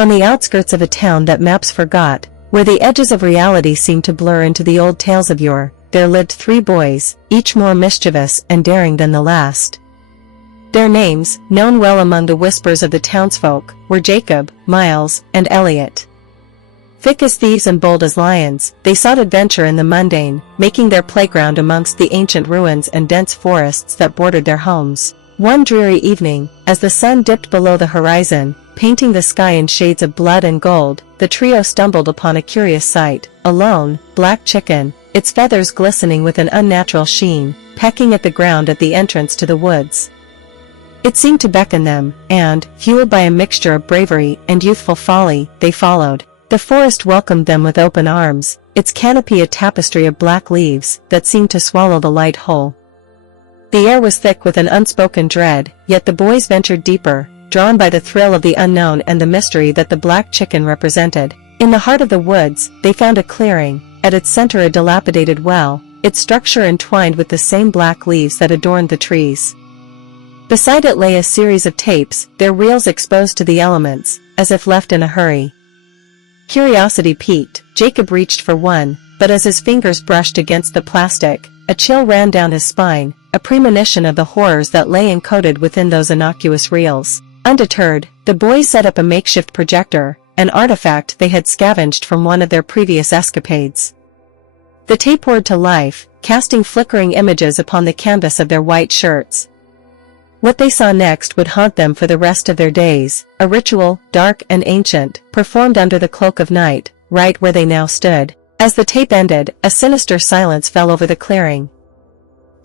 On the outskirts of a town that maps forgot, where the edges of reality seemed to blur into the old tales of yore, there lived 3 boys, each more mischievous and daring than the last. Their names, known well among the whispers of the townsfolk, were Jacob, Miles, and Elliot. Thick as thieves and bold as lions, they sought adventure in the mundane, making their playground amongst the ancient ruins and dense forests that bordered their homes. One dreary evening, as the sun dipped below the horizon, painting the sky in shades of blood and gold, the trio stumbled upon a curious sight: a lone, black chicken, its feathers glistening with an unnatural sheen, pecking at the ground at the entrance to the woods. It seemed to beckon them, and, fueled by a mixture of bravery and youthful folly, they followed. The forest welcomed them with open arms, its canopy a tapestry of black leaves that seemed to swallow the light whole. The air was thick with an unspoken dread, yet the boys ventured deeper, drawn by the thrill of the unknown and the mystery that the black chicken represented. In the heart of the woods, they found a clearing, at its center a dilapidated well, its structure entwined with the same black leaves that adorned the trees. Beside it lay a series of tapes, their reels exposed to the elements, as if left in a hurry. Curiosity piqued, Jacob reached for one, but as his fingers brushed against the plastic, a chill ran down his spine, a premonition of the horrors that lay encoded within those innocuous reels. Undeterred, the boys set up a makeshift projector, an artifact they had scavenged from one of their previous escapades. The tape whirred to life, casting flickering images upon the canvas of their white shirts. What they saw next would haunt them for the rest of their days, a ritual, dark and ancient, performed under the cloak of night, right where they now stood. As the tape ended, a sinister silence fell over the clearing.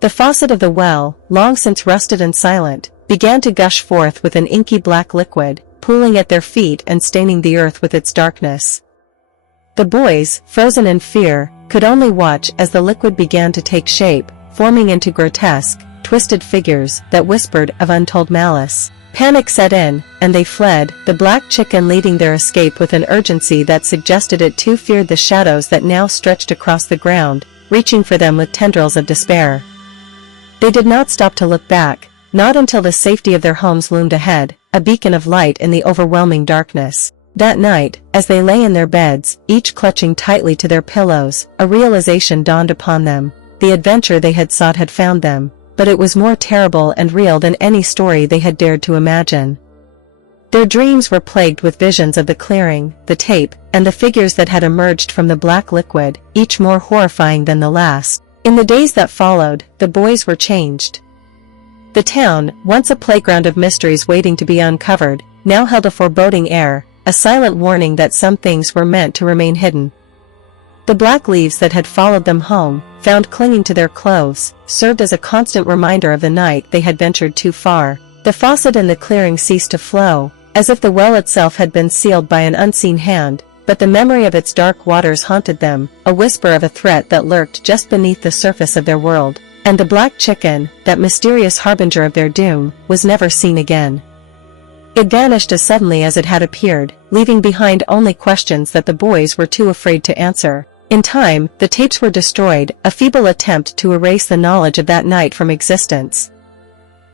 The faucet of the well, long since rusted and silent, began to gush forth with an inky black liquid, pooling at their feet and staining the earth with its darkness. The boys, frozen in fear, could only watch as the liquid began to take shape, forming into grotesque, twisted figures that whispered of untold malice. Panic set in, and they fled, the black chicken leading their escape with an urgency that suggested it too feared the shadows that now stretched across the ground, reaching for them with tendrils of despair. They did not stop to look back, not until the safety of their homes loomed ahead, a beacon of light in the overwhelming darkness. That night, as they lay in their beds, each clutching tightly to their pillows, a realization dawned upon them. The adventure they had sought had found them, but it was more terrible and real than any story they had dared to imagine. Their dreams were plagued with visions of the clearing, the tape, and the figures that had emerged from the black liquid, each more horrifying than the last. In the days that followed, the boys were changed. The town, once a playground of mysteries waiting to be uncovered, now held a foreboding air, a silent warning that some things were meant to remain hidden. The black leaves that had followed them home, found clinging to their clothes, served as a constant reminder of the night they had ventured too far. The faucet in the clearing ceased to flow, as if the well itself had been sealed by an unseen hand, but the memory of its dark waters haunted them, a whisper of a threat that lurked just beneath the surface of their world. And the black chicken, that mysterious harbinger of their doom, was never seen again. It vanished as suddenly as it had appeared, leaving behind only questions that the boys were too afraid to answer. In time, the tapes were destroyed, a feeble attempt to erase the knowledge of that night from existence.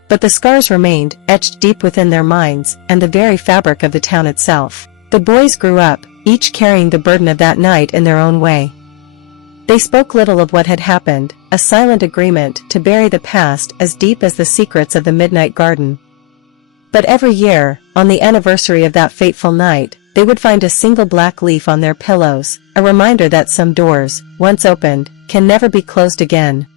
But the scars remained, etched deep within their minds, and the very fabric of the town itself. The boys grew up, each carrying the burden of that night in their own way. They spoke little of what had happened, a silent agreement to bury the past as deep as the secrets of the midnight garden. But every year, on the anniversary of that fateful night, they would find a single black leaf on their pillows, a reminder that some doors, once opened, can never be closed again.